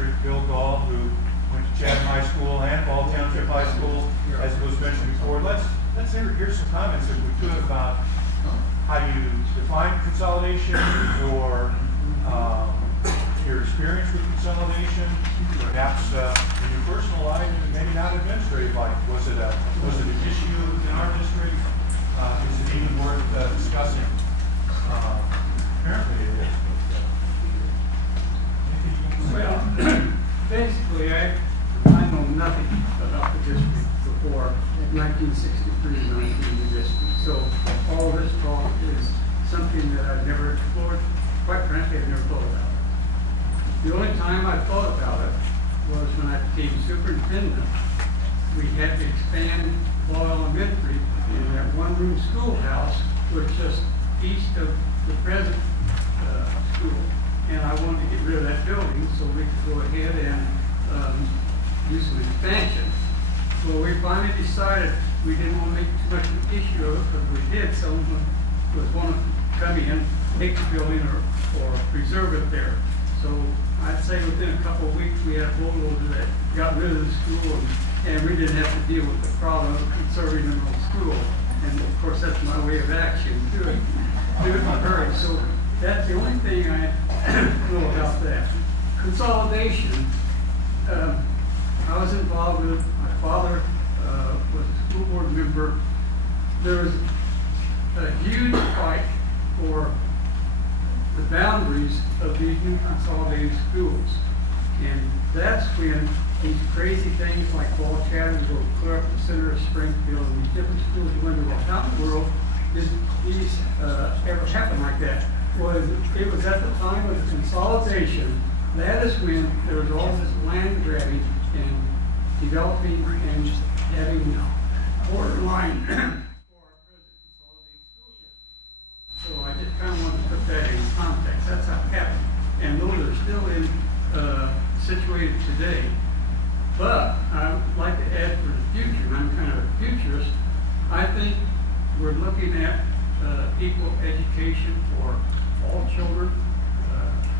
district, Bill Gaule, who went to Chatham High School and Ball Township High School, as was mentioned before. Let's hear some comments, if we could, about how you define consolidation, your experience with consolidation, perhaps in your personal life, and maybe not administrative life. Was it an issue in our district? Is it even worth discussing? Apparently it is. Well, basically, I know nothing about the district before 1963 when I came to the district. So all this talk is something that I've never explored. Quite frankly, I've never thought about it. The only time I thought about it was when I became superintendent. We had to expand Gaule Elementary in that one-room schoolhouse, which is just east of the present school. And I wanted to get rid of that building so we could go ahead and do some expansion. So we finally decided we didn't want to make too much of an issue of it, because we did. Someone was wanting to come in, take the building, or preserve it there. So I'd say within a couple of weeks we had a bulldozer that got rid of the school, and we didn't have to deal with the problem of conserving an old school. And of course that's my way of action, do it in a hurry. So that's the only thing I know about that. Consolidation, I was involved with, my father was a school board member. There was a huge fight for the boundaries of these new consolidated schools. And that's when these crazy things like Ball Chatham will clear up the center of Springfield, and these different schools you wonder, well, how in the world did these ever happen like that? It was at the time of the consolidation. That is when there was all this land grabbing and developing and having borderline for our present consolidated school district. So I just kind of wanted to put that in context. That's how it happened. And those are still in situated today. But I would like to add for the future, and I'm kind of a futurist, I think we're looking at equal education for all children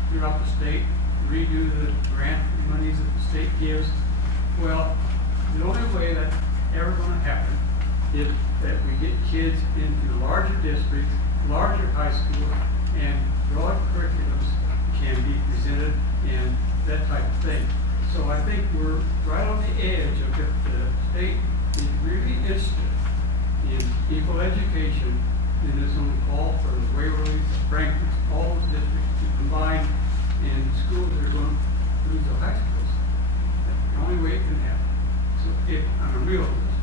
throughout the state, redo the grant monies that the state gives. Well, the only way that's ever going to happen is that we get kids into larger districts, larger high schools, and broad curriculums can be presented and that type of thing. So I think we're right on the edge of if the state is really interested in equal education, then it's going to call for the Waverly's, Franklin's, all those districts to combine in schools that are going to lose the high schools. That's the only way it can happen. So if I'm a realist,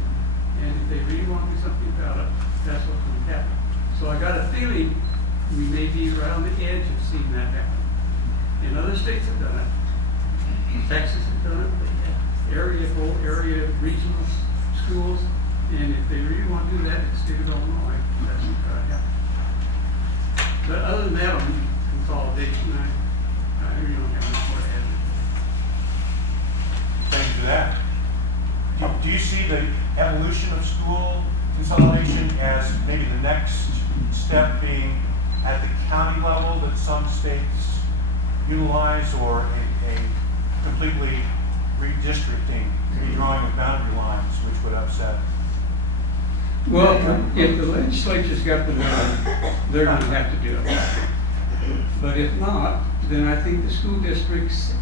and if they really want to do something about it, that's what's going to happen. So I got a feeling we may be right on the edge of seeing that happen. And other states have done it. Texas has done it. They have whole area regional schools. And if they really want to do that in the state of Illinois, that's what's going to happen. But other than that, on consolidation, I really don't have much more to add. Thank you for that. Do you see the evolution of school consolidation as maybe the next step being at the county level that some states utilize, or a completely redistricting, redrawing of boundary lines, which would upset? Well, if the legislature's got the money, they're going to have to do it. But if not, then I think the school districts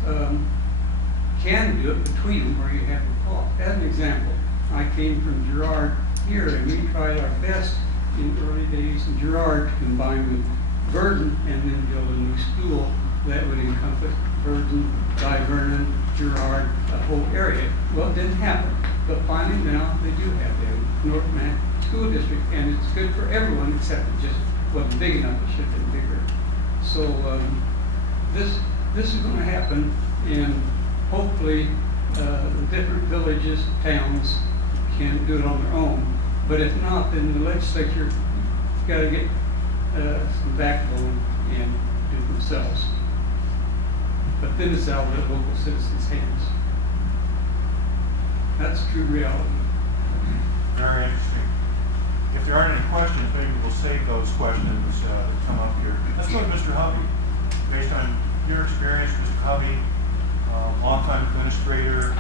can do it between them where you have the cost. As an example, I came from Girard here, and we tried our best in the early days in Girard to combine with Verdon and then build a new school that would encompass Verdon, Di Vernon, Girard, a whole area. Well, it didn't happen. But finally now they do have the North Mac School District, and it's good for everyone except it just wasn't big enough. It should have been bigger. So this is going to happen, and hopefully the different villages, towns can do it on their own. But if not, then the legislature got to get some backbone and do it themselves. But then it's out of the local citizens' hands. That's true reality. Very interesting. If there aren't any questions, maybe we'll save those questions that come up here. Let's go to Mr. Hovey. Based on your experience, Mr. Hovey, longtime administrator,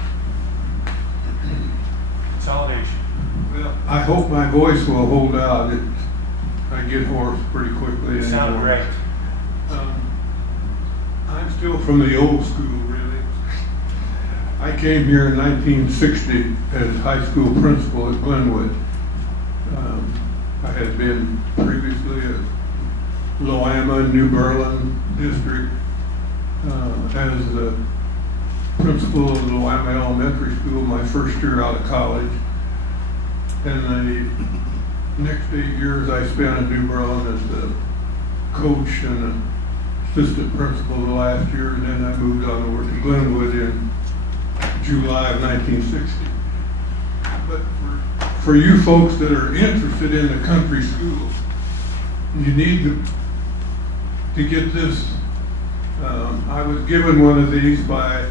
Consolidation. Well, I hope my voice will hold out. I get hoarse pretty quickly. You sound great. I'm still from the old school, really. I came here in 1960 as high school principal at Glenwood. I had been previously at Loama, New Berlin District as the principal of the Loama Elementary School my first year out of college. And the next 8 years I spent in New Berlin as the coach and assistant principal the last year, and then I moved on over to Glenwood in July of 1960. But for you folks that are interested in the country schools, you need to get this. I was given one of these by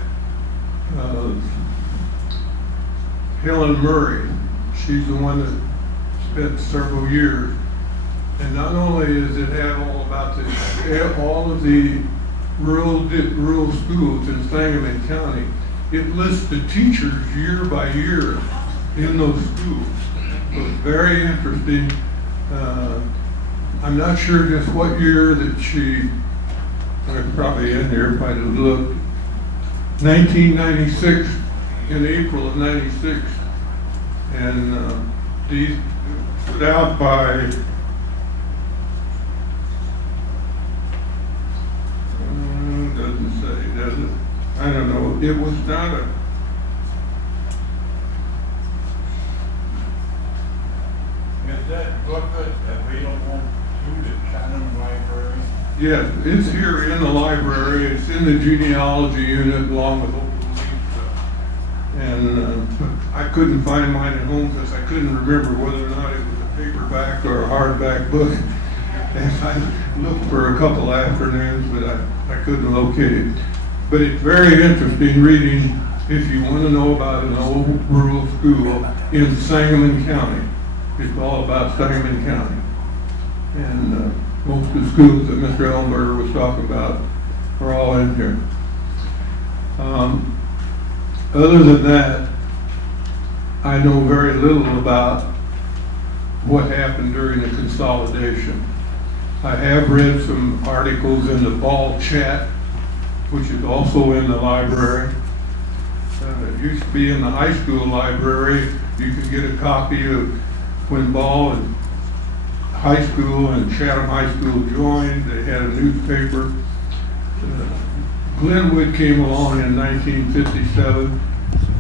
Helen Murray. She's the one that spent several years. And not only does it have all about all of the rural schools in Sangamon County, it lists the teachers year by year in those schools. So it's very interesting. I'm not sure just what year that she, probably in there if I'd have looked, 1996, in April of 96. And these put out by doesn't say, does it? I don't know. It was not a. Is that booklet available through the Chatham Library? Yes, it's here in the library. It's in the genealogy unit along with all the links. And I couldn't find mine at home because I couldn't remember whether or not it was a paperback or a hardback book. And I looked for a couple afternoons, but I couldn't locate it. But it's very interesting reading if you want to know about an old rural school in Sangamon County. It's all about Sangamon County. And most of the schools that Mr. Elenberger was talking about are all in here. Other than that, I know very little about what happened during the consolidation. I have read some articles in the Ball Chat, which is also in the library. It used to be in the high school library. You could get a copy of when Ball and high school and Chatham High School joined. They had a newspaper. Glenwood came along in 1957,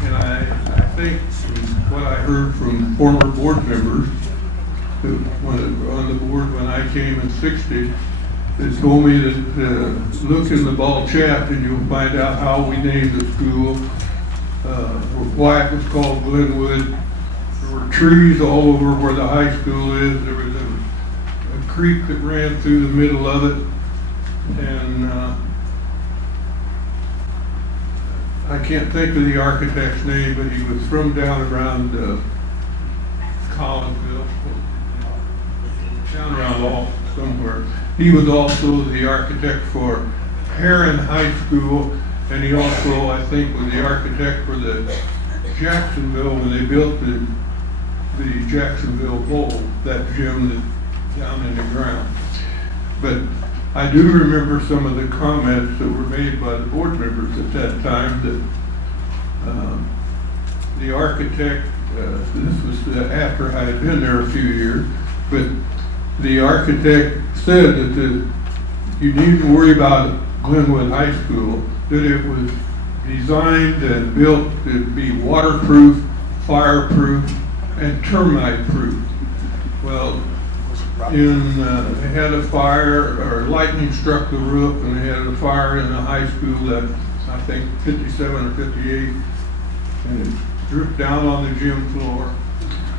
and I think what I heard from former board members who were on the board when I came in 60, they told me that look in the Ball Chat and you'll find out how we named the school, why it was called Glenwood. There were trees all over where the high school is. There was a creek that ran through the middle of it, and I can't think of the architect's name, but he was from down around Collinsville, down around Law somewhere. He was also the architect for Heron High School, and he also, I think, was the architect for the Jacksonville when they built the Jacksonville Bowl, that gym that's down in the ground. But I do remember some of the comments that were made by the board members at that time that the architect, this was after I had been there a few years, but the architect said that you needn't worry about Glenwood High School, that it was designed and built to be waterproof, fireproof, and termite proof. Well, they had a fire, or lightning struck the roof, and they had a fire in the high school that I think 57 or 58, and it dripped down on the gym floor.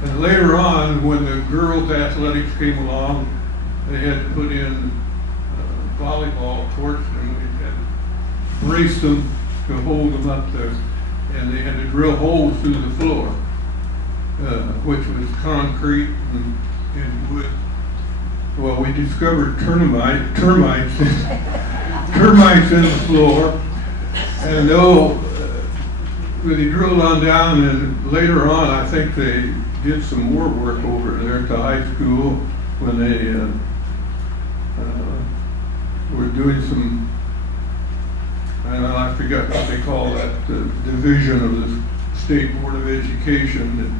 And later on, when the girls' athletics came along, they had to put in volleyball courts, and we had to brace them to hold them up there, and they had to drill holes through the floor, which was concrete and wood. Well, we discovered termites in the floor, And though, when he drilled on down, and later on, I think they did some more work over there at the high school when they were doing some, I don't know, I forgot what they call that, the division of the State Board of Education, that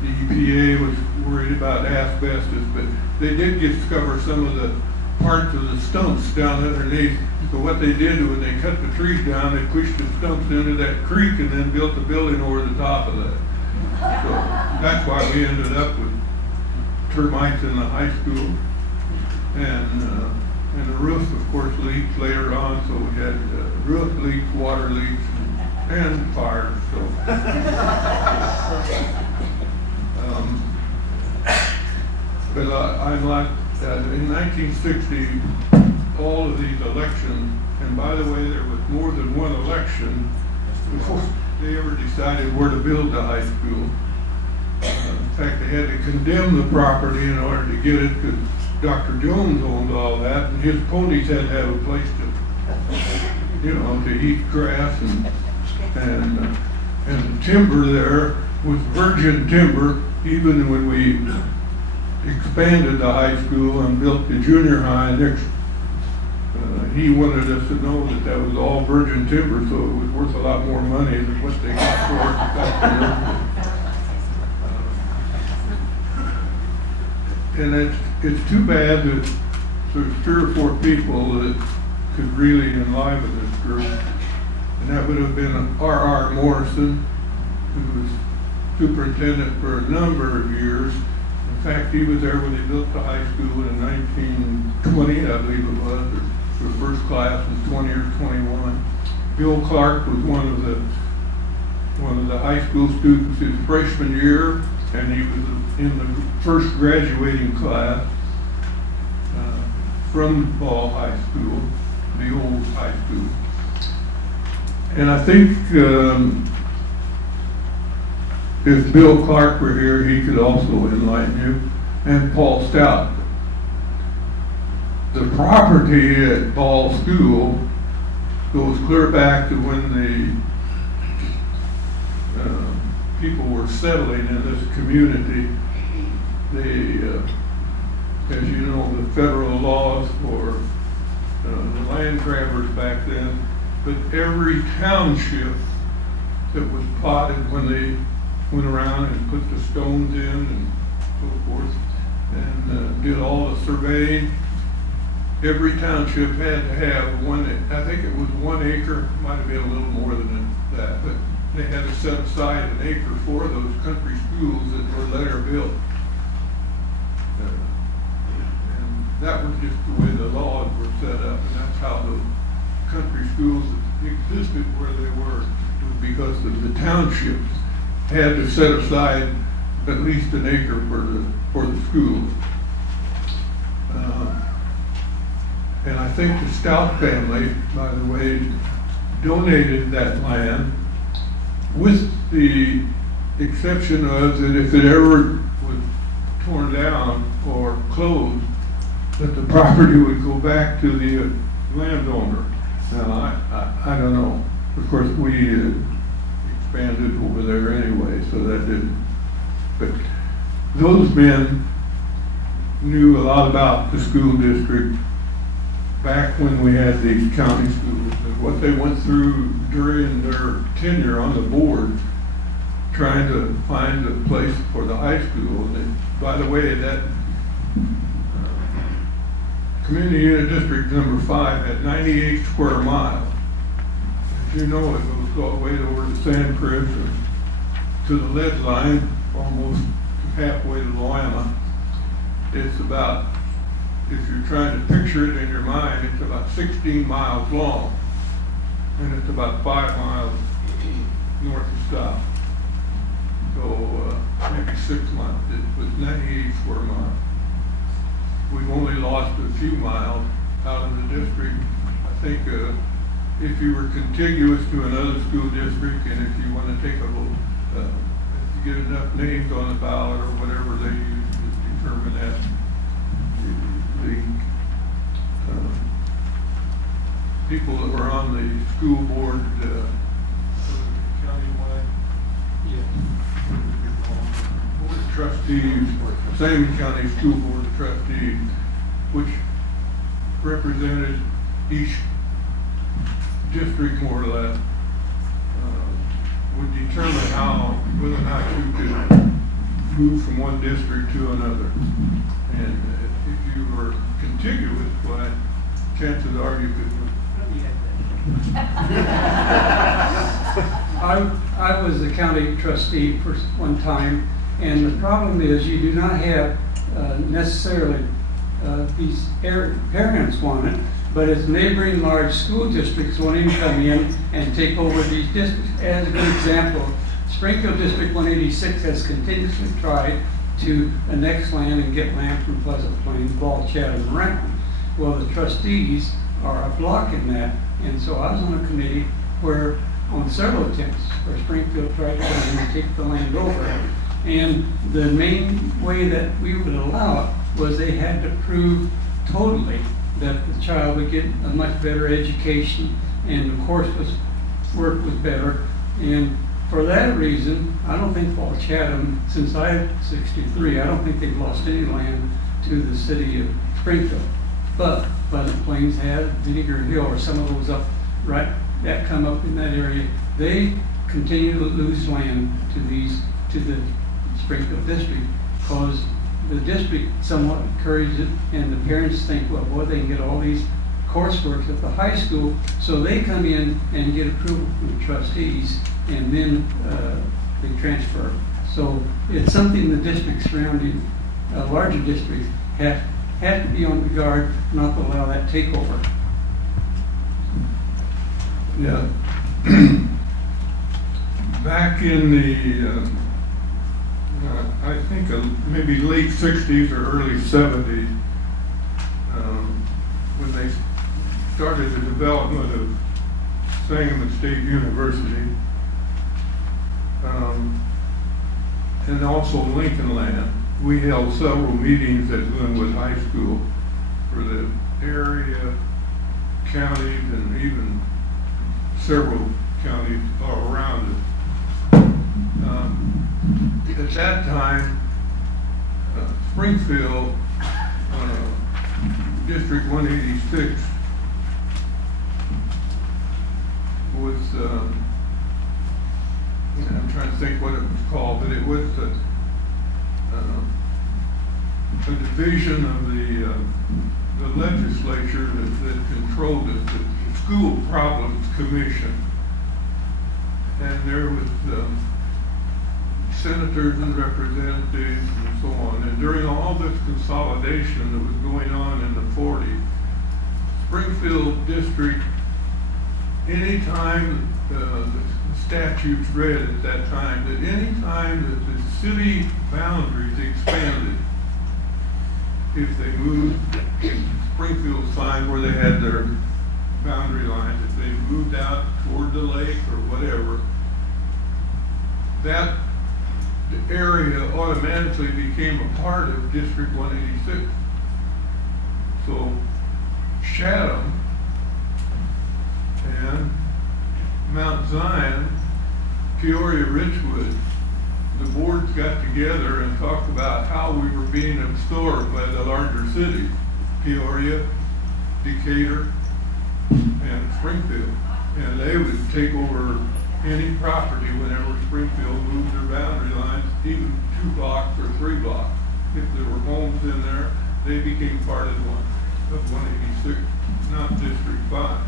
the EPA was worried about asbestos, but they did discover some of the parts of the stumps down underneath. So what they did when they cut the trees down, they pushed the stumps into that creek and then built a building over the top of that. So that's why we ended up with termites in the high school. And the roof, of course, leaked later on, so we had roof leaks, water leaks, and fires. So. But I'm like, in 1960, all of these elections, and by the way, there was more than one election before they ever decided where to build the high school. In fact, they had to condemn the property in order to get it, because Dr. Jones owned all that, and his ponies had to have a place to, you know, to eat grass, and the timber there was virgin timber. Even when we expanded the high school and built the junior high next, he wanted us to know that that was all virgin timber, so it was worth a lot more money than what they got for it. And it's too bad that there's 3 or 4 people that could really enliven this group, and that would have been R.R. Morrison, who was superintendent for a number of years. In fact, he was there when they built the high school in 1920, I believe it was. The first class was 20 or 21. Bill Clark was one of the high school students his freshman year, and he was in the first graduating class from Ball High School, the old high school. And I think if Bill Clark were here, he could also enlighten you, and Paul Stout. The property at Ball School goes clear back to when the people were settling in this community. They, as you know, the federal laws for the land grabbers back then, but every township that was plotted when they went around and put the stones in and so forth, and did all the surveying. Every township had to have one, I think it was 1 acre, might have been a little more than that, but they had to set aside an acre for those country schools that were later built. And that was just the way the laws were set up, and that's how those country schools existed where they were, because of the townships had to set aside at least an acre for the schools. And I think the Stout family, by the way, donated that land, with the exception of that if it ever was torn down or closed, that the property would go back to the landowner. Now, I don't know. Of course, we expanded over there anyway, so that didn't. But those men knew a lot about the school district back when we had these county schools, and what they went through during their tenure on the board, trying to find a place for the high school. And by the way, that community unit district number 5 had 98 square miles. As you know, it goes all the way over to San Chris or to the lead line, almost halfway to Lima. It's about, if you're trying to picture it in your mind, it's about 16 miles long, and it's about 5 miles north and south. So maybe 6 miles. It was 98 square miles. We've only lost a few miles out of the district. I think if you were contiguous to another school district, and if you want to take a little, if you get enough names on the ballot or whatever they use to determine that, people that were on the school board, countywide, board of trustees, same county school board of trustees, which represented each district more or less, would determine whether or not you could move from one district to another. And if you were contiguous, why, chances are you could move. I was a county trustee for one time, and the problem is you do not have necessarily these parents want it, but it's neighboring large school districts wanting to come in and take over these districts. As a good example, Springfield District 186 has continuously tried to annex land and get land from Pleasant Plains, Gaule, Chatham around. Well, the trustees are blocking that, and so I was on a committee where, on several attempts, where Springfield tried to come in and take the land over. And the main way that we would allow it was they had to prove totally that the child would get a much better education and the course work was better. And for that reason, I don't think Paul Chatham, since I'm 63, I don't think they've lost any land to the city of Springfield. But Pleasant Plains has, Vinegar Hill, or some of those up right that come up in that area, they continue to lose land to the Springfield district because the district somewhat encourages it, and the parents think, well, boy, they can get all these coursework at the high school, so they come in and get approval from the trustees, and then they transfer. So it's something the districts surrounding larger districts have to be on the guard not to allow that takeover. Yeah. Back in the I think maybe late 60s or early 70s, when they started the development of Sangamon State University, and also Lincoln Land, we held several meetings at Glenwood High School for the area, counties, and even several counties all around it. At that time, Springfield, District 186, was, I'm trying to think what it was called, but it was a division of the legislature that controlled it, the School Problems Commission. And there was senators and representatives and so on. And during all this consolidation that was going on in the 40s, Springfield District, anytime the statutes read at that time, that any time that the city boundaries expanded, if they moved, Springfield signed where they had their boundary lines, if they moved out toward the lake or whatever, that area automatically became a part of District 186. So Chatham and Mount Zion, Peoria, Richwood, the boards got together and talked about how we were being absorbed by the larger cities, Peoria, Decatur, and Springfield. And they would take over any property whenever Springfield moved their boundary lines, even 2 blocks or 3 blocks. If there were homes in there, they became part of 186, not District 5.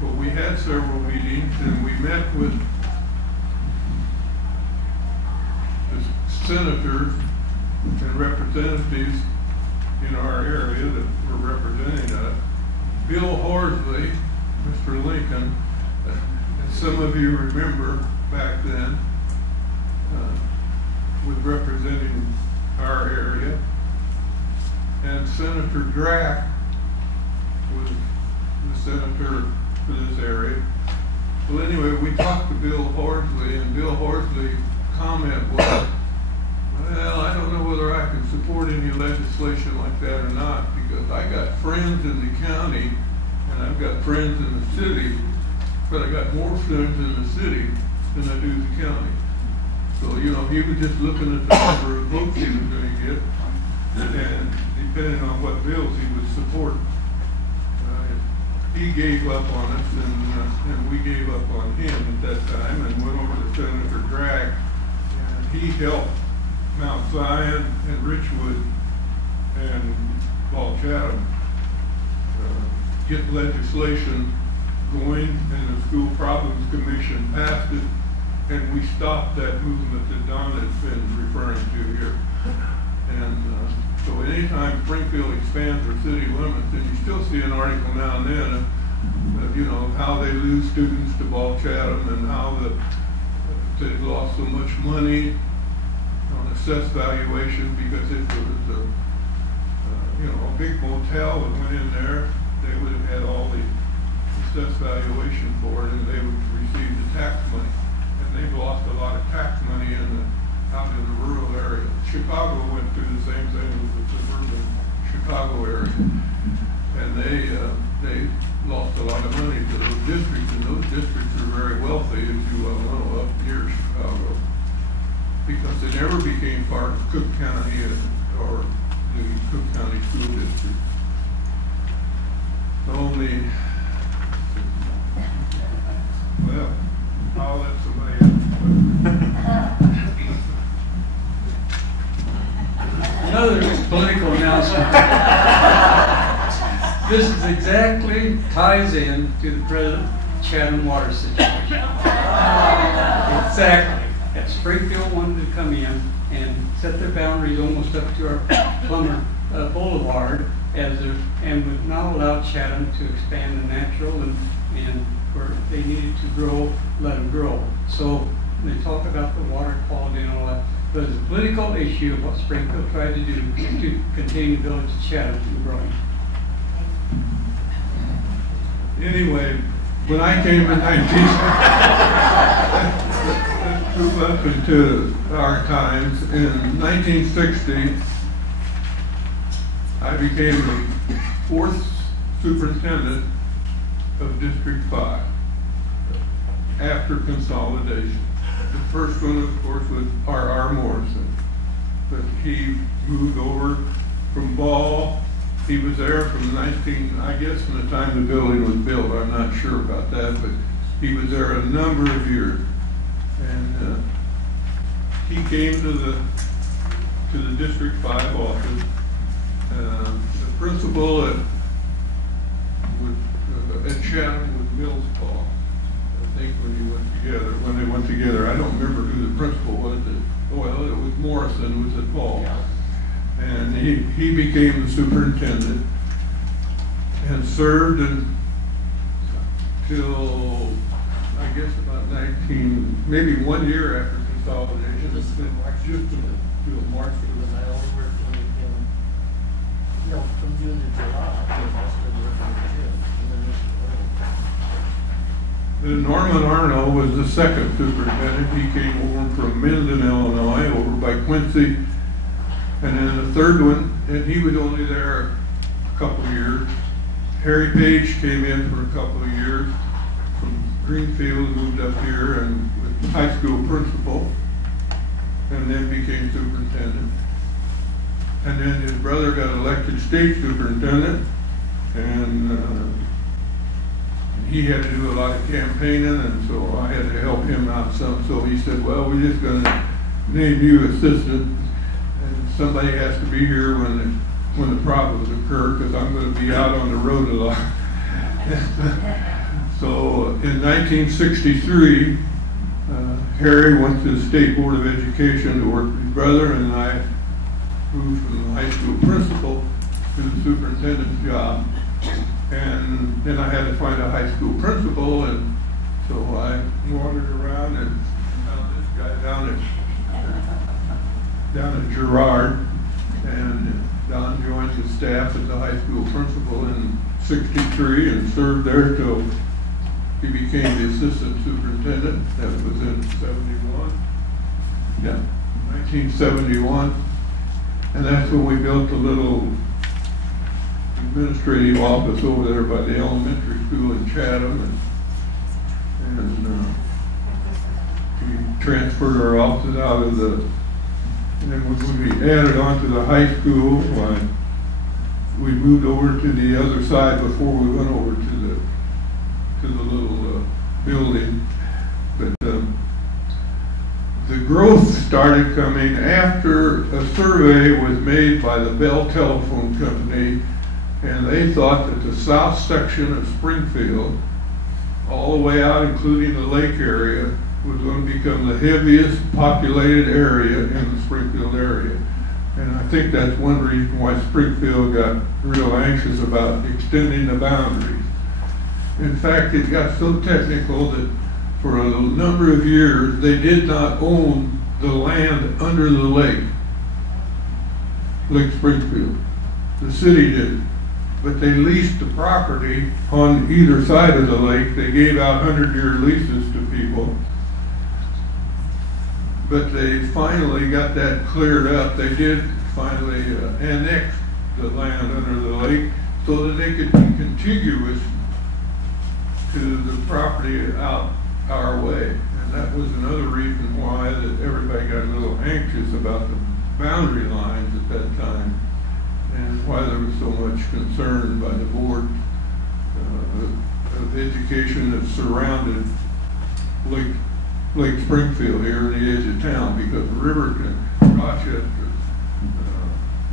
But we had several meetings, and we met with the senators and representatives in our area that were representing us. Bill Horsley, Mr. Lincoln, some of you remember back then, was representing our area, and Senator Drack was the senator for this area. Well, anyway, we talked to Bill Horsley, and Bill Horsley's comment was, well, I don't know whether I can support any legislation like that or not, because I got friends in the county And I've got friends in the city, but I got more friends in the city than I do the county. So, you know, he was just looking at the number of votes he was going to get, and depending on what bills he would support. He gave up on us, and we gave up on him at that time, and went over to Senator Dragg, and he helped Mount Zion and Richwood and Paul Chatham get legislation going, and the School Problems Commission passed it, and we stopped that movement that Don has been referring to here. And so anytime Springfield expands their city limits, and you still see an article now and then of you know, how they lose students to Ball Chatham, and how they've lost so much money on assessed valuation because if it was a, you know, a big motel that went in there, they would have had all the assessed valuation for it, and they would receive the tax money. And they've lost a lot of tax money out in the rural area. Chicago went through the same thing with the suburban Chicago area, and they lost a lot of money to those districts, and those districts are very wealthy, as you well know, up near Chicago, because they never became part of Cook County or the Cook County School District. Only, well, I'll let somebody else. Another political announcement. This is exactly ties in to the present Chatham water situation. Exactly. If Springfield wanted to come in and set their boundaries almost up to our Plummer Boulevard, and would not allow Chatham to expand the natural, and where they needed to grow, let them grow. So they talk about the water quality and all that, but it's a political issue of what Springfield tried to do to continue the village of Chatham from growing. Anyway, when I came in 19... let's move up into our times. In 1960, I became the 4th superintendent of District 5 after consolidation. The first one, of course, was R.R. Morrison, but he moved over from Ball. He was there from I guess from the time the building was built. I'm not sure about that, but he was there a number of years. And he came to the District 5 office. The principal at Chatham was Mills Paul, I think, when they went together. I don't remember who the principal was. Well, it was Morrison was at Paul. And he became the superintendent and served until, I guess, about maybe 1 year after consolidation. Just until March. Because I only worked from June to July. That's the working Then Norman Arno was the second superintendent. He came over from Minden, Illinois, over by Quincy. And then the third one, and he was only there a couple of years. Harry Page came in for a couple of years from Greenfield, moved up here and was high school principal, and then became superintendent. And then his brother got elected state superintendent, and he had to do a lot of campaigning, and so I had to help him out some. So he said, well, we're just going to name you assistant. Somebody has to be here when the problems occur, because I'm going to be out on the road a lot. So in 1963, Harry went to the State Board of Education to work with his brother, and I moved from the high school principal to the superintendent's job. And then I had to find a high school principal, and so I wandered around and found this guy down at Girard, and Don joined the staff as the high school principal in '63 and served there till he became the assistant superintendent. That was in 1971. And that's when we built the little administrative office over there by the elementary school in Chatham, and we transferred our offices out of the, and then when we added on to the high school, we moved over to the other side before we went over to the little building. But the growth started coming after a survey was made by the Bell Telephone Company, and they thought that the south section of Springfield, all the way out including the lake area, was going to become the heaviest populated area in the Springfield area. And I think that's one reason why Springfield got real anxious about extending the boundaries. In fact, it got so technical that for a number of years, they did not own the land under the lake, Lake Springfield. The city did. But they leased the property on either side of the lake. They gave out 100-year leases to people. But they finally got that cleared up. They did finally annex the land under the lake so that they could be contiguous to the property out our way. And that was another reason why that everybody got a little anxious about the boundary lines at that time, and why there was so much concern by the board of education that surrounded Lake Springfield here at the edge of town, because Riverton, Rochester,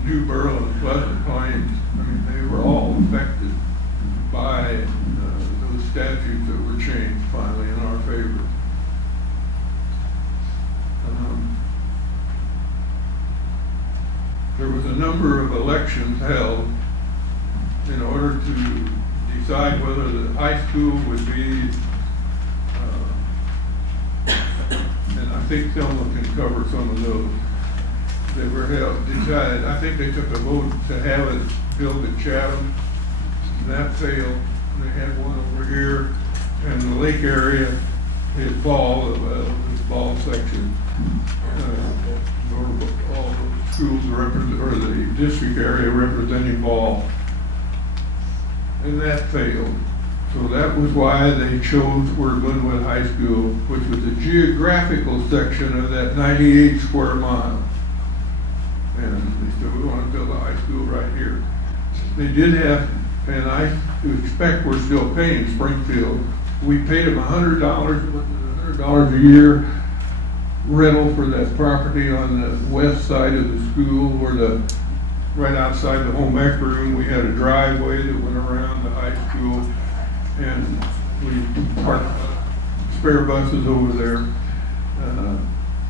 New Borough, and Pleasant Plains, I mean, they were all affected by those statutes that were changed finally in our favor. There was a number of elections held in order to decide whether the high school would be, and I think Thelma can cover some of those. They were decided, I think they took a vote to have it built at Chatham, and that failed. They had one over here, and the lake area is Ball, this Ball section. All the schools represent, or the district area representing Ball, and that failed. So that was why they chose where Glenwood High School, which was a geographical section of that 98 square mile. And they said, we want to build a high school right here. They did have, and I expect we're still paying Springfield. We paid them $100 a year rental for that property on the west side of the school, where right outside the home ec room, we had a driveway that went around the high school, and we parked spare buses over there.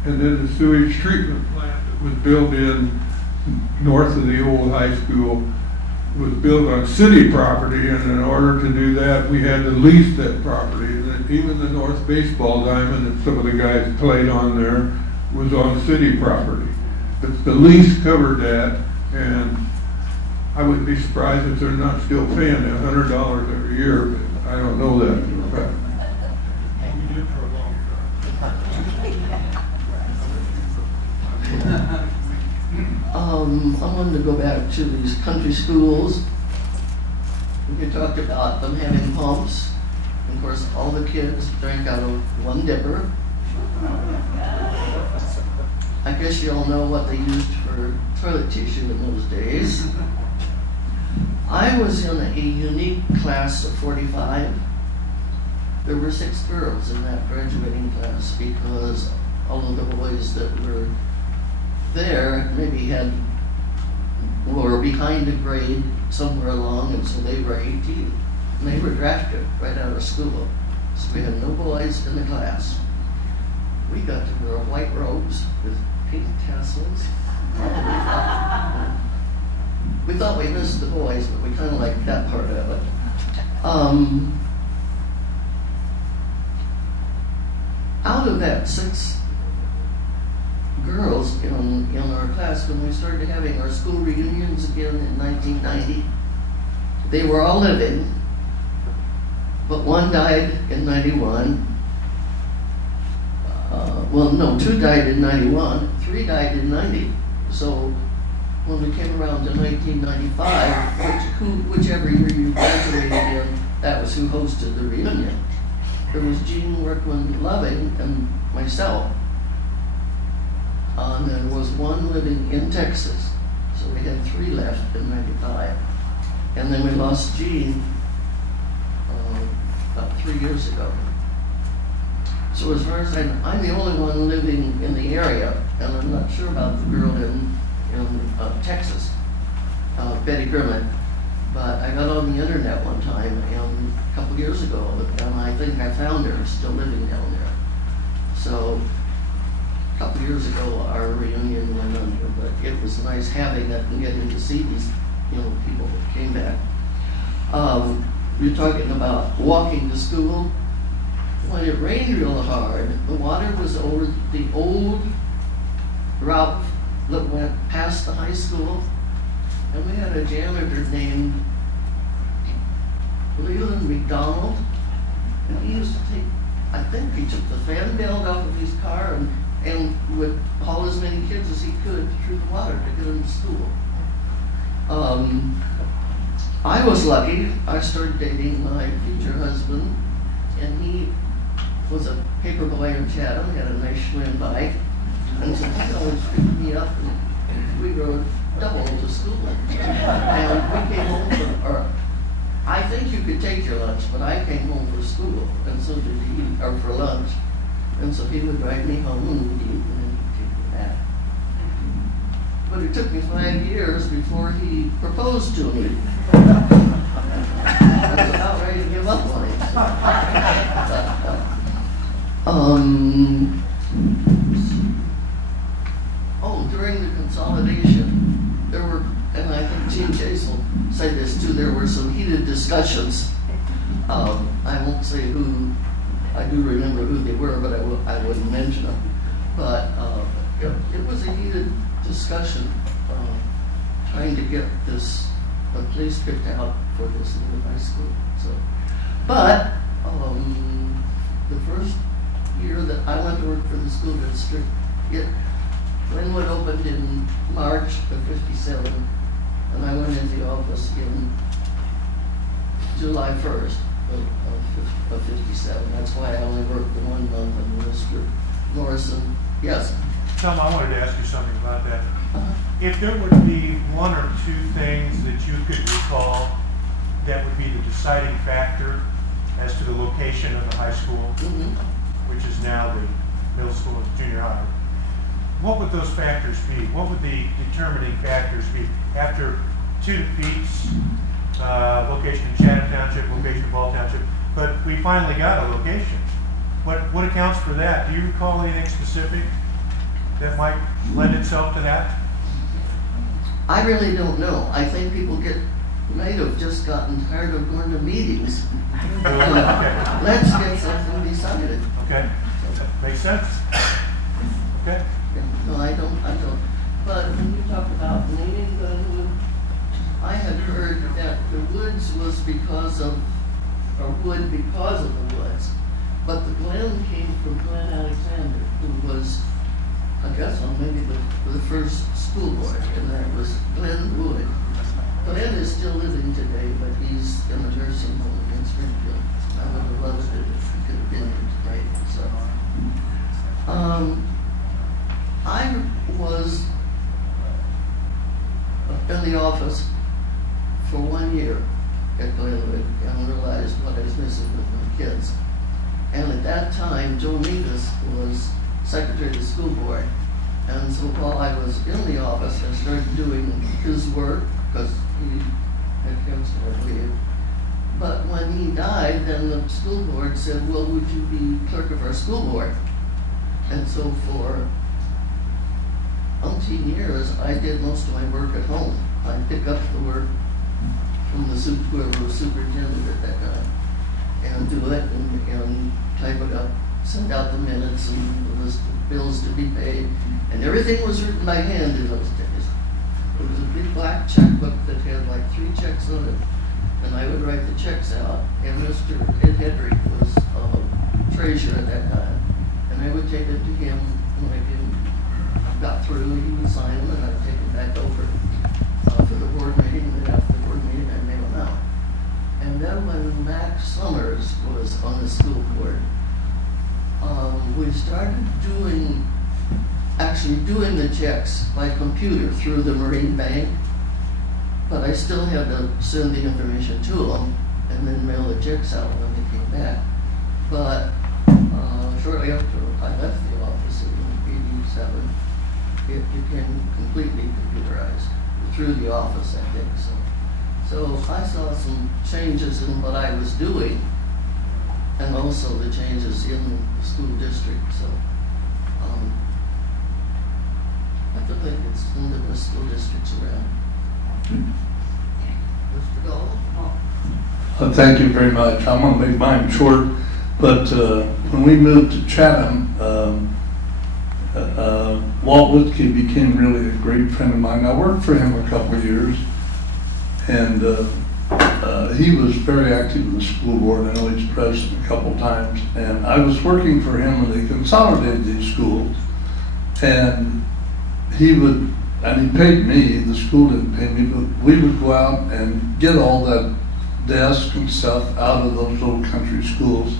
And then the sewage treatment plant that was built in north of the old high school was built on city property, and in order to do that, we had to lease that property. And even the North Baseball Diamond that some of the guys played on there was on city property. But the lease covered that, and I wouldn't be surprised if they're not still paying $100 every year, but I don't know that for a fact. We did for a long time. I wanted to go back to these country schools. We talked about them having pumps. Of course, all the kids drank out of one dipper. I guess you all know what they used for toilet tissue in those days. I was in a unique class of 45. There were 6 girls in that graduating class, because all of the boys that were there maybe were behind a grade somewhere along, and so they were 18. And they were drafted right out of school. So we had no boys in the class. We got to wear white robes with pink tassels. We thought we missed the boys, but we kind of liked that part of it. Out of that 6 girls in our class, when we started having our school reunions again in 1990, they were all living, but one died in 91. Well, no, 2 died in 91, 3 died in 90. So when we came around to 1995, whichever year you graduated in, that was who hosted the reunion. There was Jean Workman Loving and myself. And there was one living in Texas. So we had 3 left in 95. And then we lost Jean about 3 years ago. So as far as I'm the only one living in the area, and I'm not sure about the girl in Texas, Betty Grimlett. But I got on the internet one time a couple years ago, and I think I found her still living down there. So a couple years ago, our reunion went under, but it was nice having it and getting to see these, people that came back. You're talking about walking to school. When it rained real hard, the water was over the old route that went past the high school. And we had a janitor named Leland McDonald, and he used to I think he took the fan belt off of his car and would haul as many kids as he could through the water to get them to school. I was lucky. I started dating my future husband, and he was a paper boy in Chatham, had a nice Schwinn bike, and so he always picked me up, and we rode double to school. And we came home I think you could take your lunch, but I came home for school, and so did he, or for lunch. And so he would drive me home and we'd eat, and then he'd take me back. But it took me 5 years before he proposed to me. I was about ready to give up on him. During the consolidation, there were, and I think Gene Chase will say this too, there were some heated discussions. I won't say who, I do remember who they were, but I wouldn't mention them. But it was a heated discussion trying to get a place picked out for this new high school. So, but the first year that I went to work for the school district, Glenwood opened in March of '57, and I went into the office in July 1st of '57. That's why I only worked the 1 month, and Mr. Morrison, yes? Tom, I wanted to ask you something about that. If there would be 1 or 2 things that you could recall that would be the deciding factor as to the location of the high school, which is now the middle school and junior high, what would those factors be? What would the determining factors be? After 2 defeats, location in Chatham Township, location in Ball Township, but we finally got a location. What accounts for that? Do you recall anything specific that might lend itself to that? I really don't know. I think people might have just gotten tired of going to meetings. Okay. Let's get something decided. Okay, makes sense. Okay. No, I don't. But when you talk about naming Glenwood, I had heard that the woods was because of the woods. But the Glen came from Glenn Alexander, who was, I guess, maybe the first school board, and that was Glenwood. Glenn is still living today, but he's in a nursing home in Springfield. I would have loved it if he could have been here today. So, I was in the office for 1 year at Glenwood and realized what I was missing with my kids. And at that time, Joe Nevis was secretary of the school board. And so while I was in the office, I started doing his work because he had cancer, I believe. But when he died, then the school board said, well, would you be clerk of our school board? And so for umpteen years, I did most of my work at home. I'd pick up the work from whoever was superintendent at that time and do it and type it up, send out the minutes and the list of bills to be paid. And everything was written by hand in those days. There was a big black checkbook that had like 3 checks on it, and I would write the checks out. And Mr. Ed Hedrick was treasurer at that time, and I would take it to him when I got through. He would sign them, and I'd take it back over started actually doing the checks by computer through the Marine Bank, but I still had to send the information to them and then mail the checks out when they came back. But shortly after I left the office in '87, it became completely computerized through the office, I think. So I saw some changes in what I was doing, and also the changes in the school district. So I feel like it's one of the best school districts around. Mr. Gaule? Thank you very much. I'm going to make mine short, but when we moved to Chatham, Walt Whitkey became really a great friend of mine. I worked for him a couple of years, and he was very active in the school board. I know he's president a couple of times, and I was working for him when they consolidated these schools, and he paid me. The school didn't pay me, but we would go out and get all that desk and stuff out of those little country schools.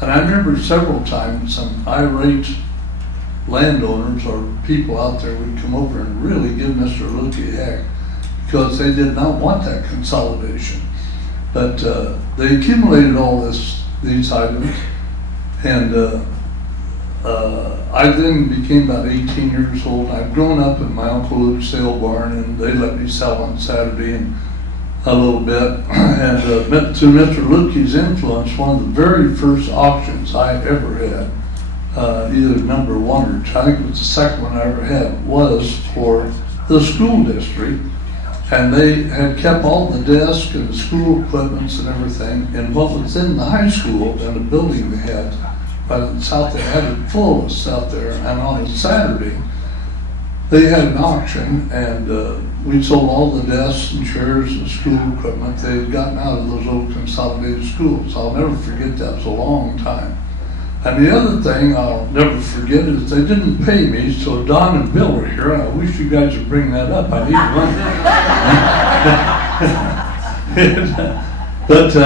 And I remember several times some irate landowners or people out there would come over and really give Mr. Lukey heck because they did not want that consolidation. But they accumulated all these items, and I then became about 18 years old. I'd grown up in my Uncle Luke's sale barn, and they let me sell on Saturday and a little bit. And through Mr. Lukey's influence, one of the very first auctions I ever had, either number one or I think it was the second one I ever had, was for the school district. And they had kept all the desks and the school equipments and everything, and what was in the high school and the building they had right in the south, they had it full of stuff there. And on a Saturday, they had an auction, and we sold all the desks and chairs and school equipment they had gotten out of those old consolidated schools. I'll never forget that. It was a long time. And the other thing I'll never forget is they didn't pay me, so Don and Bill were here, and I wish you guys would bring that up. I need money. But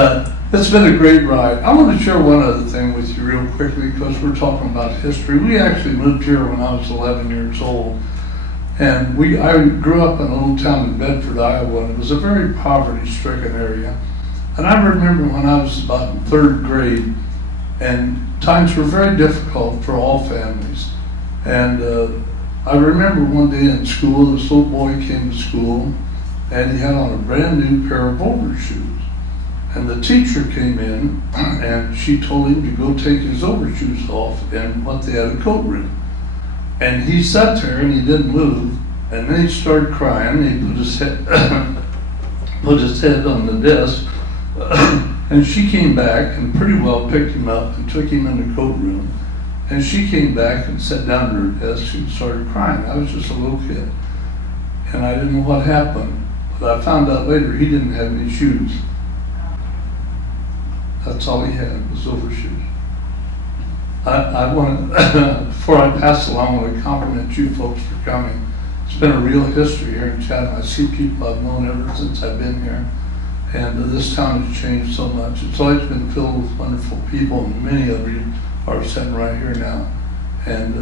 it's been a great ride. I want to share one other thing with you real quickly because we're talking about history. We actually moved here when I was 11 years old. And I grew up in a little town in Bedford, Iowa, and it was a very poverty-stricken area. And I remember when I was about in third grade, and times were very difficult for all families. And I remember one day in school, this little boy came to school, and he had on a brand new pair of overshoes. And the teacher came in, and she told him to go take his overshoes off, and they had a coat room. And he sat there and he didn't move, and then he started crying. He put his head on the desk, and she came back and pretty well picked him up and took him in the coat room. And she came back and sat down at her desk and started crying. I was just a little kid, and I didn't know what happened, but I found out later he didn't have any shoes. That's all he had was overshoes. I want to, before I pass along, I want to compliment you folks for coming. It's been a real history here in Chatham. I see people I've known ever since I've been here. And this town has changed so much. It's always been filled with wonderful people, and many of you are sitting right here now. And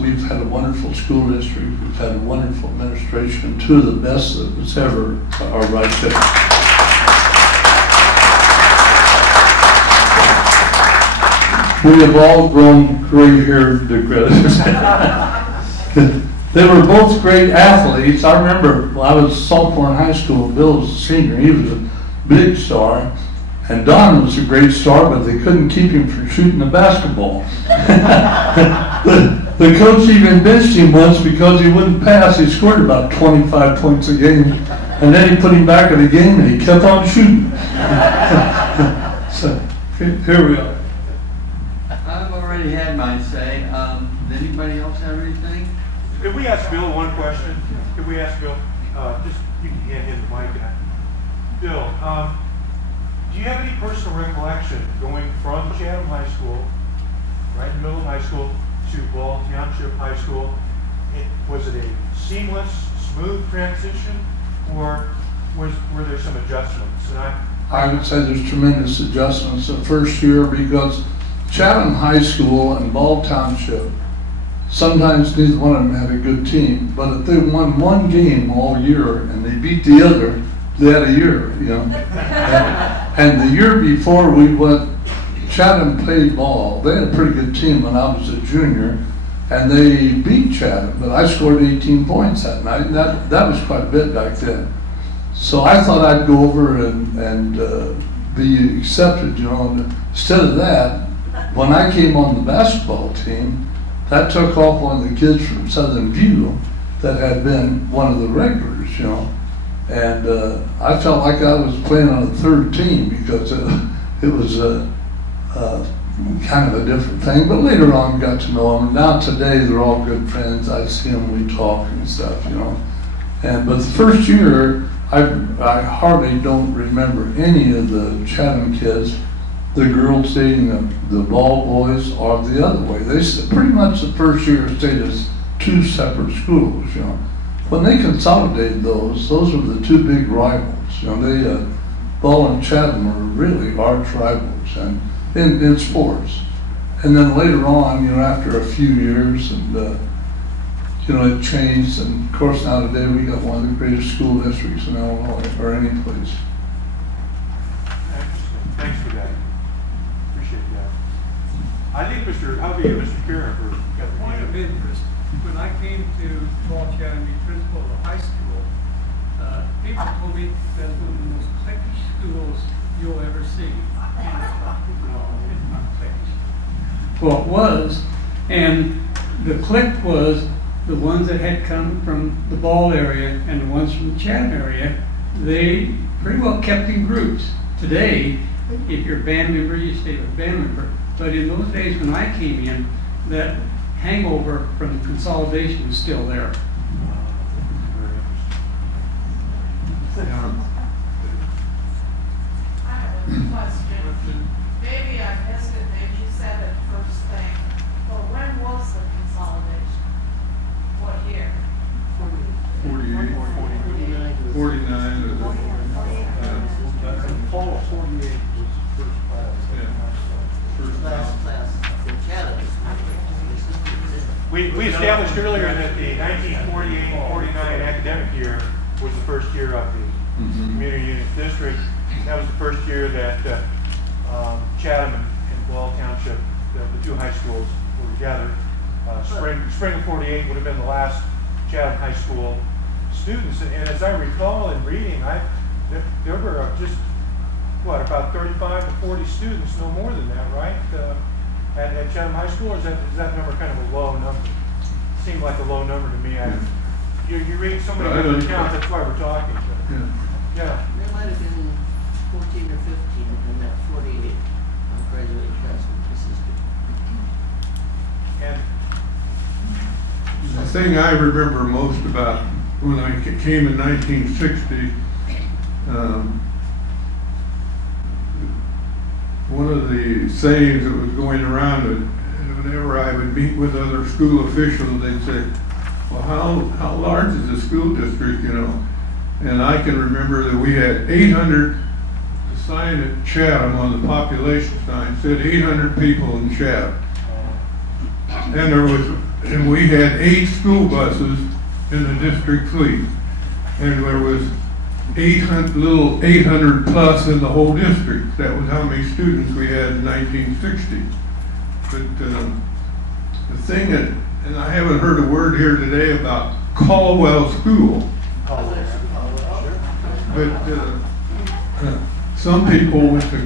we've had a wonderful school district. We've had a wonderful administration. Two of the best that was ever are right there. We have all grown gray-haired decrepit. They were both great athletes. I remember when I was a sophomore in high school, Bill was a senior. He was a big star. And Don was a great star, but they couldn't keep him from shooting the basketball. The coach even benched him once because he wouldn't pass. He scored about 25 points a game. And then he put him back in the game, and he kept on shooting. So, here we are. I've already had mine say. Does anybody else have anything? Could we ask Bill one question? Could we ask Bill, just, you can hand him the mic. Bill, do you have any personal recollection going from Chatham High School, right in the middle of high school, to Ball Township High School? Was it a seamless, smooth transition, or were there some adjustments? And I would say there's tremendous adjustments the first year because Chatham High School and Ball Township, sometimes neither one of them had a good team, but if they won one game all year and they beat the other, they had a year, you know. And the year before we went, Chatham played ball. They had a pretty good team when I was a junior, and they beat Chatham, but I scored 18 points that night. That was quite a bit back then. So I thought I'd go over and be accepted, you know. And instead of that, when I came on the basketball team, that took off one of the kids from Southern View that had been one of the regulars, you know. And I felt like I was playing on a third team because it was kind of a different thing. But later on, got to know them. And now today, they're all good friends. I see them, we talk and stuff, you know. But the first year, I hardly don't remember any of the Chatham kids, the girls dating the Ball boys, or the other way. They pretty much the first year stayed as two separate schools, you know. When they consolidated those were the two big rivals. You know, Ball and Chatham were really arch rivals, and in sports. And then later on, you know, after a few years, and you know, it changed. And of course, now today we got one of the greatest school districts in Illinois or any place. Interesting. Thanks for that. Appreciate that. I think Mr. Hovey and Mr. Karen got the Point of interest, when I came to Ball Chatham, be principal of the high school, people told me that's one of the most cliquish schools you'll ever see. And I thought, no, it's not cliquish. Well, it was, and the clique was the ones that had come from the Ball area and the ones from the Chatham area. They pretty well kept in groups. Today, if you're a band member, you stay with a band member. But in those days when I came in, that hangover from the consolidation was still there. I have a question. Maybe I missed it, maybe you said it first thing, but when was the consolidation? What year? 48, 49. Fall of 48 was the first class. Yeah. First Last class in Canada. We established earlier that the 1948-49 academic year was the first year of the community unit district. That was the first year that Chatham and Gaule Township, the two high schools, were together. Spring of 48 would have been the last Chatham High School students. And as I recall in reading, there were just, what, about 35 to 40 students, no more than that, right? At Chatham High School, or is that number kind of a low number? Seemed like a low number to me. You read so many different accounts, that's why we're talking. But, yeah. There might have been 14 or 15 in that 48 graduating class with assistant. And The thing I remember most about when I came in 1960, one of the sayings that was going around, whenever I would meet with other school officials, they'd say, well, how large is the school district, you know? And I can remember that we had 800, the sign at Chatham on the population sign said 800 people in Chatham. And we had 8 school buses in the district fleet. And there was 800 plus in the whole district. That was how many students we had in 1960. But the thing that, and I haven't heard a word here today about Caldwell School. But some people went to,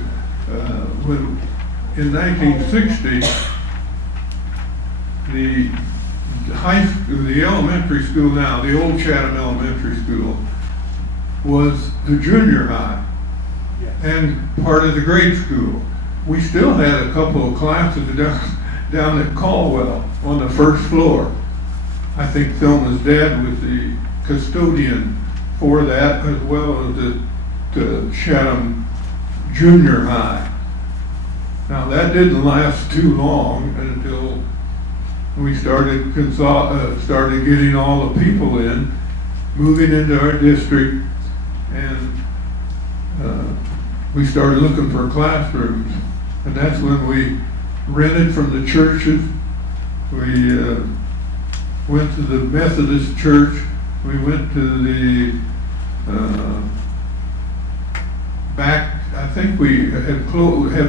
in 1960, the elementary school now, the old Chatham Elementary School, was the junior high and part of the grade school. We still had a couple of classes down at Caldwell on the first floor. I think Thelma's dad was the custodian for that, as well as the Chatham Junior High. Now that didn't last too long until we started getting all the people in, moving into our district, and we started looking for classrooms. And that's when we rented from the churches. We went to the Methodist church. We went to the back. I think we had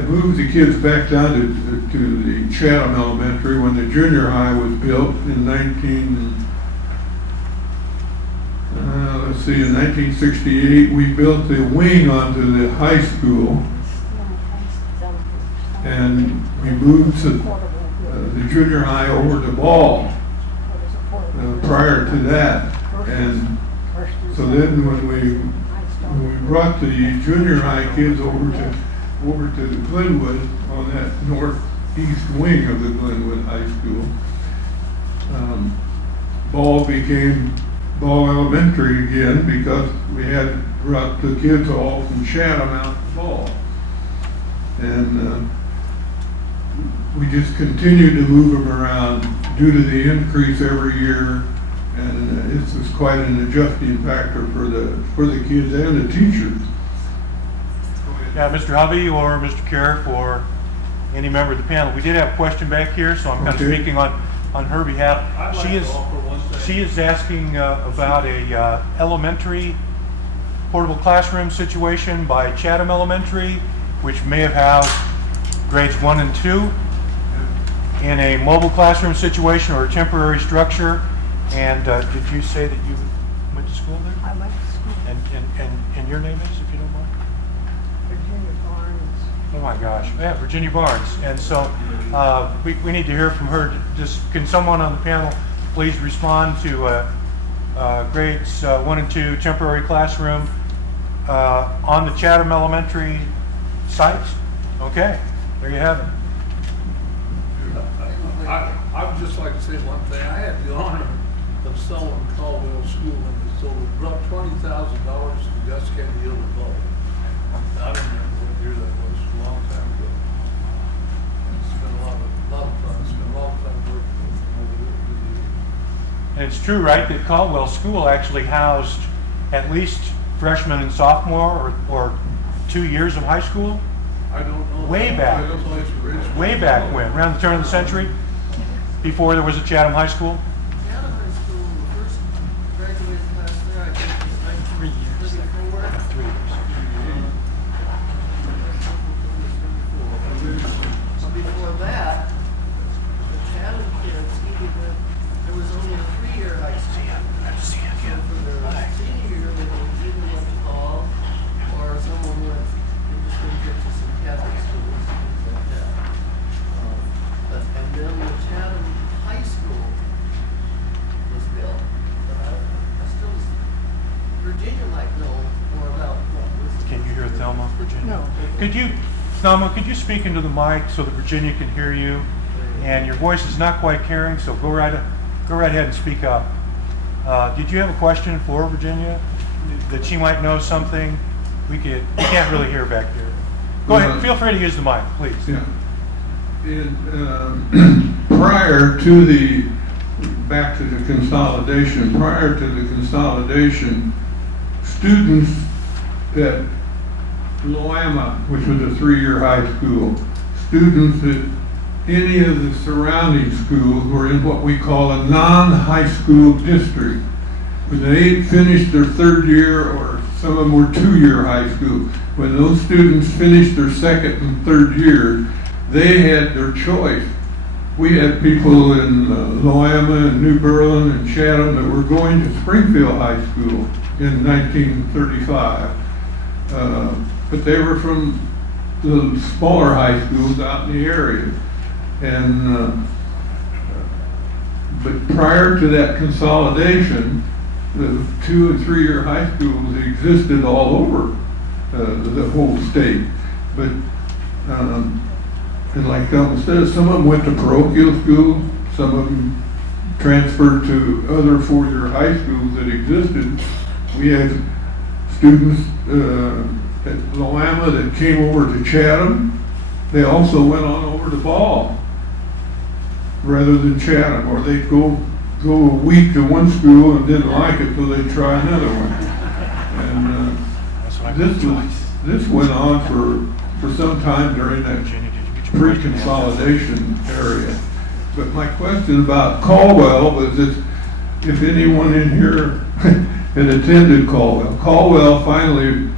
moved the kids back down to the Chatham Elementary when the junior high was built in 1968. We built the wing onto the high school, and we moved the junior high over to Gaule prior to that. And so then when we brought the junior high kids over to Glenwood on that northeast wing of the Glenwood High School, Gaule became Gaule Elementary again, because we had brought the kids all from Chatham out to Gaule. And we just continue to move them around due to the increase every year, and it's quite an adjusting factor for the kids and the teachers. Yeah, Mr. Hovey or Mr. Kauerauf or any member of the panel. We did have a question back here, so I'm kind of speaking on her behalf. She is asking about a elementary portable classroom situation by Chatham Elementary, which may have housed grades 1 and 2 in a mobile classroom situation or a temporary structure. And did you say that you went to school there? I went to school. And your name is, if you don't mind? Virginia Barnes. Oh my gosh, yeah, Virginia Barnes. And so we need to hear from her. Just can someone on the panel please respond to grades 1 and 2 temporary classroom on the Chatham Elementary site? Okay, there you have it. I would just like to say one thing. I had the honor of selling Caldwell School, and it sold about $20,000 to Gus County Hill and Bowl. I don't remember what year that was, a long time ago. It's been a lot of fun. It's been a long time working with them over there. And it's true, right, that Caldwell School actually housed at least freshman and sophomore or 2 years of high school? I don't know. Way back. I don't know if it's Way back when, around the turn of the century, before there was a Chatham High School. Chatham High School, the first graduated class there, I think, was 1934. 3 years. Before that, the Chatham kids, there was only a 3-year high school. So for their senior year, they either went to Gaule, or someone went, they just went to some Catholic schools, things like that. And then the Chatham High School was built. But I still, Virginia might know more about what was. Can you hear Thelma, Virginia? No. Thelma, could you speak into the mic so that Virginia can hear you? And your voice is not quite carrying, so go right ahead and speak up. Did you have a question for Virginia that she might know something? We can't really hear back here. Go ahead. Feel free to use the mic, please. Yeah. Prior to back to the consolidation, students at Loama, which was a 3-year high school, students at any of the surrounding schools were in what we call a non-high school district. When they finished their 3rd year, or some of them were 2-year high school, when those students finished their 2nd and 3rd years, they had their choice. We had people in Loama and New Berlin and Chatham that were going to Springfield High School in 1935. But they were from the smaller high schools out in the area. And but prior to that consolidation, the 2- and 3-year high schools existed all over the whole state. But and like Thelma says, some of them went to parochial schools, some of them transferred to other 4-year high schools that existed. We had students at Loama that came over to Chatham. They also went on over to Gaule rather than Chatham, or they'd go a week to one school and didn't like it, so they'd try another one. And this went on for some time during that pre-consolidation area. But my question about Caldwell was if anyone in here had attended Caldwell. Caldwell finally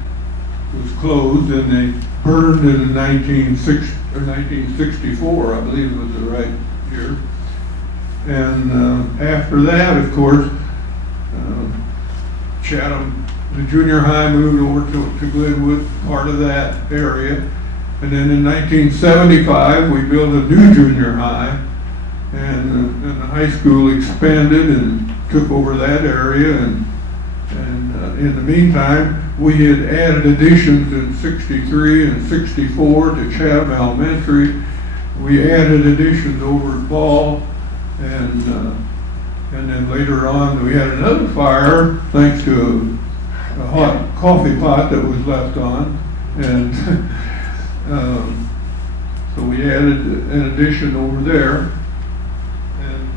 was closed and they burned in 1964, I believe was the right year. And after that, of course, Chatham, the junior high moved over to Glenwood, part of that area. And then in 1975, we built a new junior high, and the high school expanded and took over that area. And in the meantime, we had added additions in 63 and 64 to Chatham Elementary. We added additions over at Gaule, and then later on we had another fire thanks to a hot coffee pot that was left on, and so we added an addition over there. And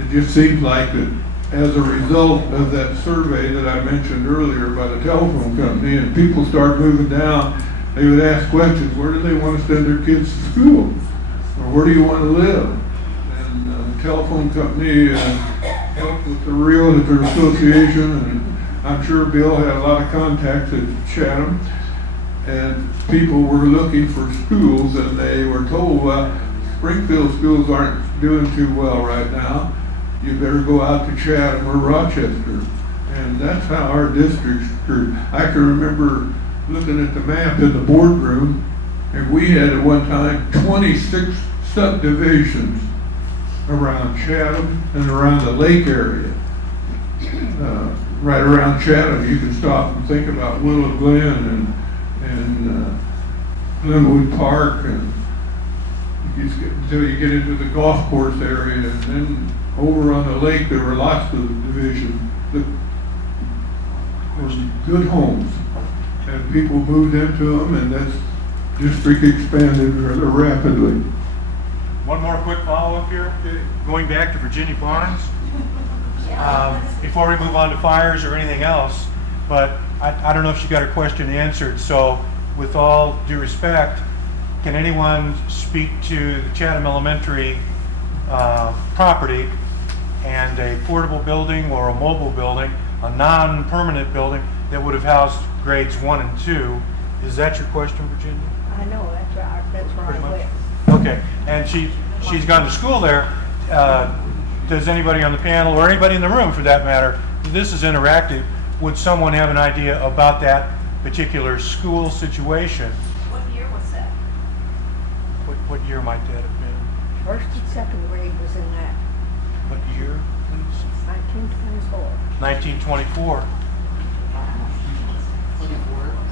it just seems like that as a result of that survey that I mentioned earlier by the telephone company, and people start moving down, they would ask questions: where do they want to send their kids to school, or where do you want to live? And the telephone company helped with the Realtor Association, and I'm sure Bill had a lot of contacts at Chatham, and people were looking for schools, and they were told, well, Springfield schools aren't doing too well right now. You better go out to Chatham or Rochester. And that's how our districts grew. I can remember looking at the map in the boardroom, and we had at one time 26 subdivisions around Chatham and around the lake area. Right around Chatham, you can stop and think about Willow Glen and Lynnwood Park, and until you get into the golf course area, and then over on the lake there were lots of divisions that were good homes, and people moved into them, and that district expanded rather rapidly. One more quick follow-up here. Going back to Virginia Barnes, before we move on to fires or anything else, but I don't know if she got her question answered, so with all due respect, can anyone speak to the Chatham Elementary property and a portable building or a mobile building, a non-permanent building that would have housed grades 1 and 2? Is that your question, Virginia? I know, that's where I live. Okay, and she's gone to school there. Does anybody on the panel, or anybody in the room for that matter, this is interactive, would someone have an idea about that particular school situation? What year was that? What year might that have been? First and second grade was in that, What year, please? 1924. 1924.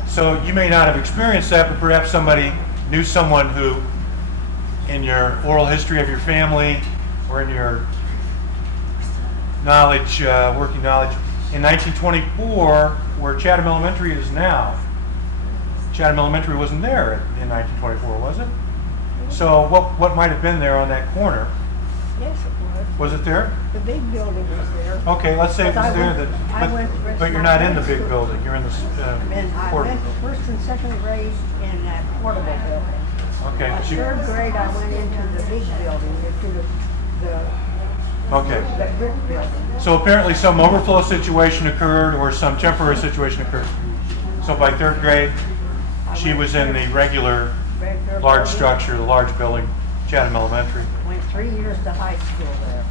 So you may not have experienced that, but perhaps somebody knew someone who, in your oral history of your family or in your knowledge, working knowledge, in 1924, where Chatham Elementary is now, Chatham Elementary wasn't there in 1924, was it? So what might have been there on that corner? Yes, it was. Was it there? The big building was there. Okay, let's say it was there, but you're not in the big building. You're in the I portable. went first and second grade in that portable building. Okay. Third grade, I went into the big building, into the brick building. So apparently some overflow situation occurred or some temporary situation occurred. So by third grade, she was in the regular large structure, the large building, Chatham Elementary. Went 3 years to high school there.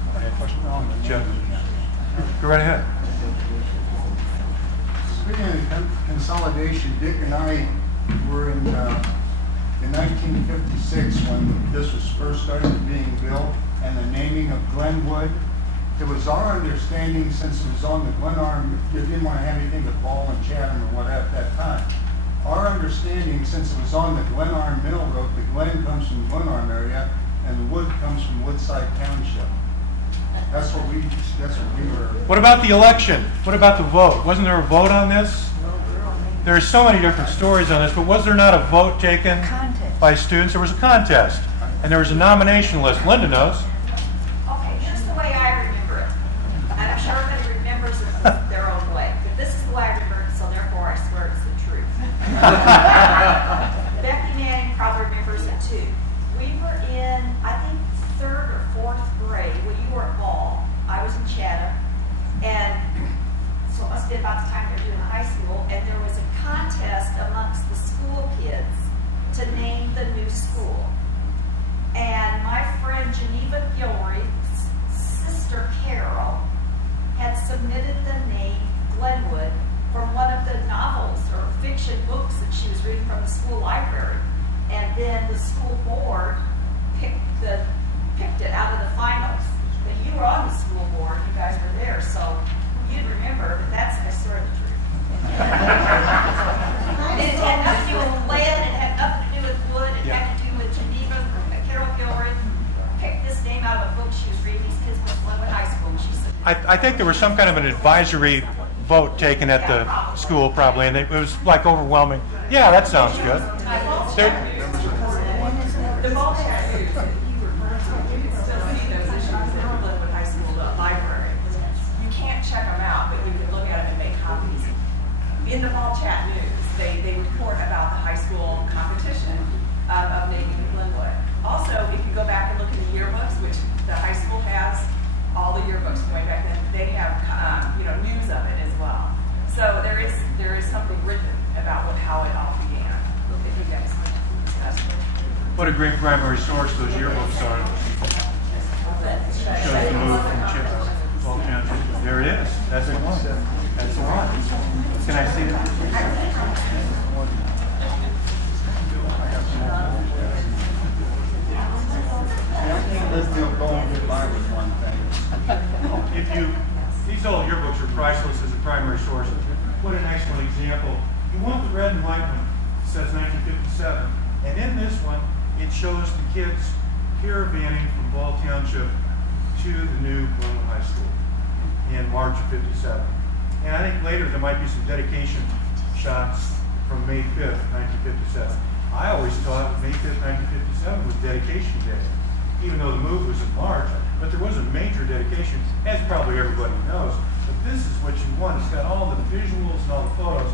Jeff, go right ahead. Speaking of consolidation, Dick and I were in 1956 when this was first started being built, and the naming of Glenwood. It was our understanding, since it was on the Glenarm, you didn't want to have anything with Ball and Chatham or what at that time. Our understanding, since it was on the Glenarm Mill Road, the Glen comes from the Glenarm area, and the Wood comes from Woodside Township. That's what we were. What about the election? What about the vote? Wasn't there a vote on this? There are so many different stories on this, but was there not a vote taken by students? There was a contest, and there was a nomination list. Linda knows. Okay, here's the way I remember it. And I'm sure everybody remembers it their own way. But this is the way I remember it, so therefore I swear it's the truth. Becky Manning probably remembers it too. coincided about the time they were doing the high school, and there was a contest amongst the school kids to name the new school. And my friend Geneva Gilreath's sister Carol had submitted the name Glenwood from one of the novels or fiction books that she was reading from the school library. And then the school board picked it out of the finals. But you were on the school board, you guys were there, so you'd remember, but that's the sort of the truth. And it had nothing to do with lead, it had nothing to do with wood, it had to do with Geneva. Carol Gilreath picked this name out of a book she was reading. These kids went to Glenwood High School, and she said, I think there was some kind of an advisory vote taken at the school probably, and it was like overwhelming. Yeah, that sounds good. The ball chat news that he referred to, you can still see those issues in the Glenwood High School library. You can't check them out, but you can look at them and make copies. In the ball chat news, they report about the high school competition of naming Glenwood. Also, if you go back and look at the yearbooks, which the high school has, all the yearbooks from way back then, they have news of it as well. So there is something written about how it all began. If you guys discuss it. What a great primary source those yearbooks are. Shows the move from Gaule Township. There it is. That's the one. That's the one. Can I see it? These old yearbooks are priceless as a primary source. What an excellent example. You want the red and white one. It says 1957. And in this one, it shows the kids caravanning from Gaule Township to the new Glenwood High School in March of '57. And I think later there might be some dedication shots from May 5th, 1957. I always thought May 5th, 1957 was dedication day, even though the move was in March. But there was a major dedication, as probably everybody knows. But this is what you want. It's got all the visuals and all the photos.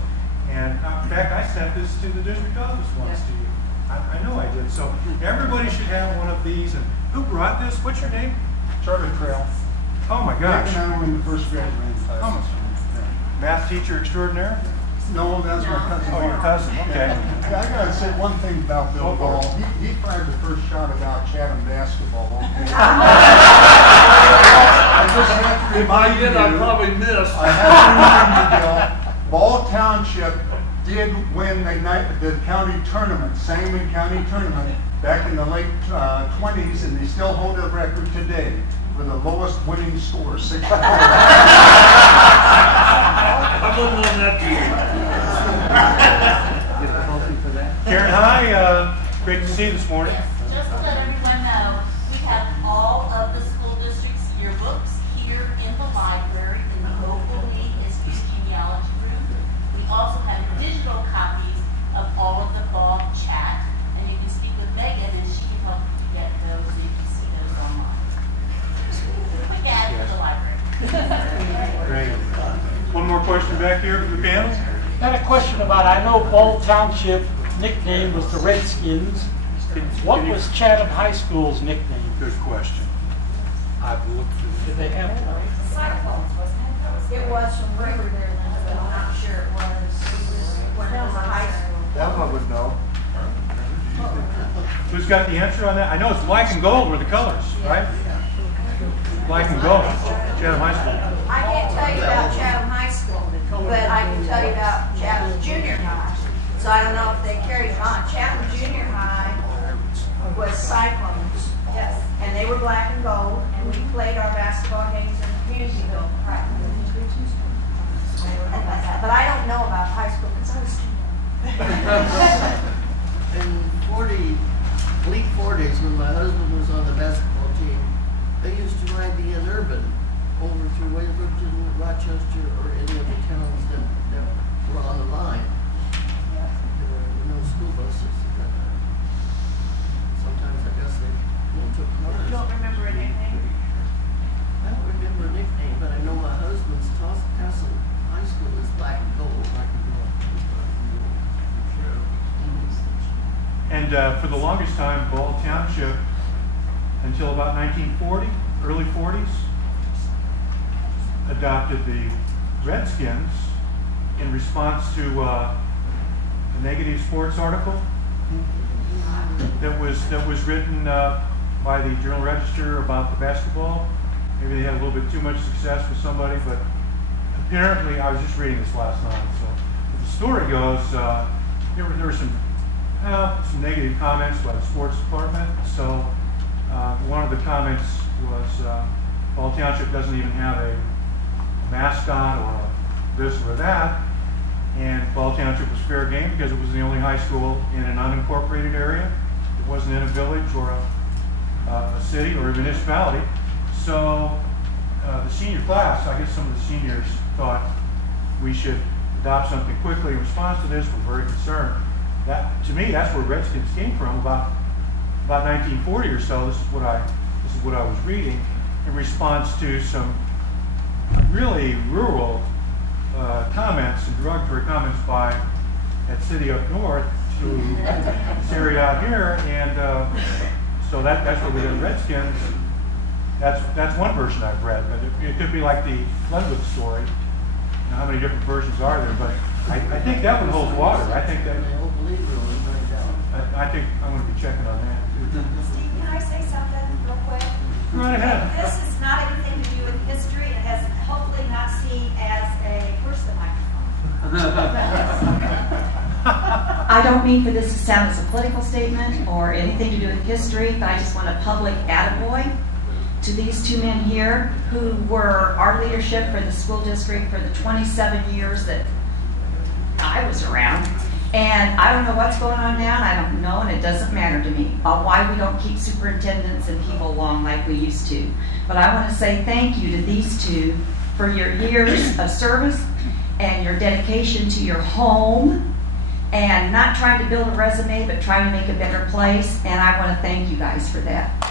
And in fact, I sent this to the district office once to you. I know I did. So everybody should have one of these. And who brought this? What's your name? Charlie Trail. Oh my gosh. Nick and I were in the first grade class. Oh, math teacher extraordinaire? No, that's my cousin. Oh, your cousin. Okay. Yeah, I gotta say one thing about Bill Gaule. He fired the first shot about Chatham basketball. Okay? I just have to remind you. I probably missed. I have to remind you, Bill. Gaule Township did win the county tournament, Sangamon County tournament, back in the late 20s, and they still hold the record today for the lowest winning score, 64. I wasn't on that team. Karen, hi. Great to see you this morning. Just to let everyone know, we have all of the school district's yearbooks here in the library in the Hovey History Genealogy room. We also have digital copies of all of the ball chat, and you can speak with Megan, and she can help you to get those, so you can see those online. Quick ad for the library. Great. One more question back here from the panel. I had a question about, I know Gaule Township nickname was the Redskins. What was Chatham High School's nickname? Good question. I've looked through. Did they have one? Cyclones, wasn't it? It was from River there, but I'm not sure it was when it was a high school. Thelma would know. Who's got the answer on that? I know it's black and gold were the colors, right? Black and gold, Chatham High School. I can't tell you about Chatham High School, but I can tell you about Chatham Junior High. So I don't know if they carried on. Chatham Junior High was Cyclones. Yes. And they were black and gold, and we played our basketball games in the community building. But I don't know about high school because I was too In late 40s, when my husband was on the basketball team, I used to ride the Urban over to Waverton, Rochester, or any of the towns that were on the line. There were no school buses at that time. Sometimes I guess they took cars. You don't remember a nickname? I don't remember a nickname, but I know my husband's Castle High School is black and gold. And for the longest time, Gaule Township, until about 1940, early 40s, adopted the Redskins response to a negative sports article that was written by the Journal Register about the basketball. Maybe they had a little bit too much success with somebody, but apparently, I was just reading this last night. So the story goes, there were some negative comments by the sports department. So one of the comments was, Ball Township doesn't even have a mascot or this or that. And Ball Township was fair game because it was the only high school in an unincorporated area. It wasn't in a village or a city or a municipality. So the senior class, I guess some of the seniors thought we should adopt something quickly in response to this. We're very concerned. That, to me, that's where Redskins came from, about 1940 or so. This is what I was reading in response to some really rural comments and derogatory comments by that city up north to this area out here, and so that's where we got Redskins. That's one version I've read, but it could be like the Glenwood story. You know, how many different versions are there? But I think that one holds water. I think I'm going to be checking on that too. Steve, can I say something real quick? Go right ahead. This is not anything to do with history. It has hopefully not seen as a where's the microphone? I don't mean for this to sound as a political statement or anything to do with history, but I just want a public attaboy to these two men here who were our leadership for the school district for the 27 years that I was around. And I don't know what's going on now, and I don't know, and it doesn't matter to me why we don't keep superintendents and people along like we used to. But I want to say thank you to these two for your years of service and your dedication to your home and not trying to build a resume, but trying to make a better place. And I want to thank you guys for that.